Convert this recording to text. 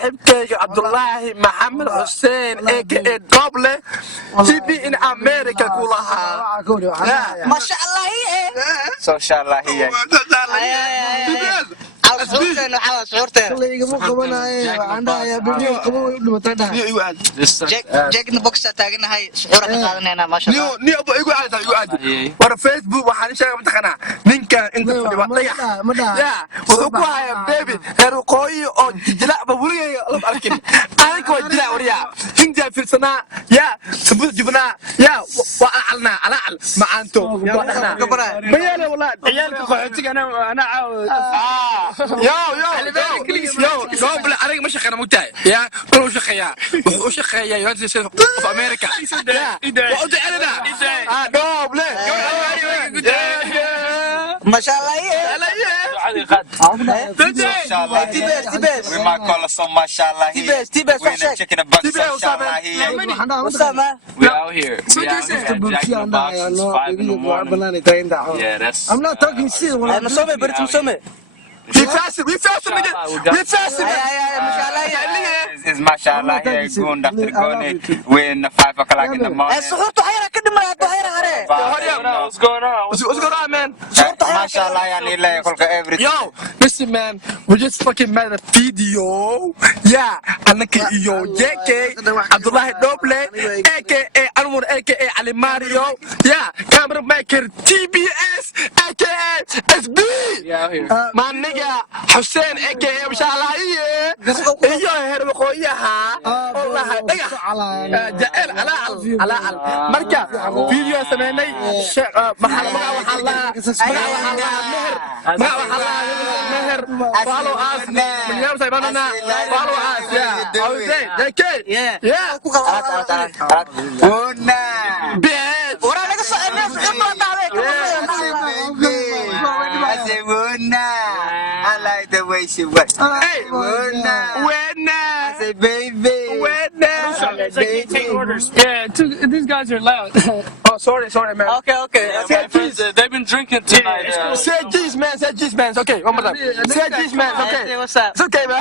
صاحبتي عبد الله محمد حسين aka Double TV in America كلها ما شاء الله هي So شاء الله هي شعورتين وحلا شعورتين جاكن بوكسة تاجنا هاي شعورك قادنا ما شاء الله نيو أبو يقول عادي ورا فيسبوك وحنا شغال متخنا نينك أنت في وطيح يا وذوقها يا بيبي هرقوي أو جلاء بقولي الله أركين أنا كوا جلاء وريا هنجا في السنة يا سبوت جبنا يا وعلنا على مع أنتو بيانا والله عيالك قاعدتك أنا عاود يو Double أنا مش خنا متاعي يا كل وشخيا وشخيا يهزي في أمريكا يا وأنت أنا Double ما شاء الله هي We might call us some mashallah here. We're in chicken a bunch of mashallah here. We out here. We out here at Jack in the Box. It's 5 in the morning. Yeah, that's. I'm not talking shit. أنا مسومي بريت مسومي We fasted we fasted ما شاء الله هي It's mashallah here. Going after going. We're in the 5 o'clock in the morning. السحور طحيرة كده ما طحيرة هري What's going on? What's going on, man? Mashallah, يعني لا يقول everything. Yo, listen, man. We just fucking made a video. Yeah, أنا كيو JK Abdullah Double aka Anwar aka Ali Mario. Yeah, camera maker TBS aka SB. Yeah, out here. My nigga Hussein aka Mashallah iyo herboqoyaha wallahi dhaga jacel ala marka video sameynay meher follow us من يوم سايبنا follow us yeah I was say JK yeah Una. bitch ورا لك الناس عبرت عليك I say Una. I like the way she works. hey Una. when I say baby. Take orders. Yeah, these guys are loud. oh sorry man اوكي My friends, they've been drinking tonight. say jeez man it's okay one more time say jeez man it's okay what's up it's okay man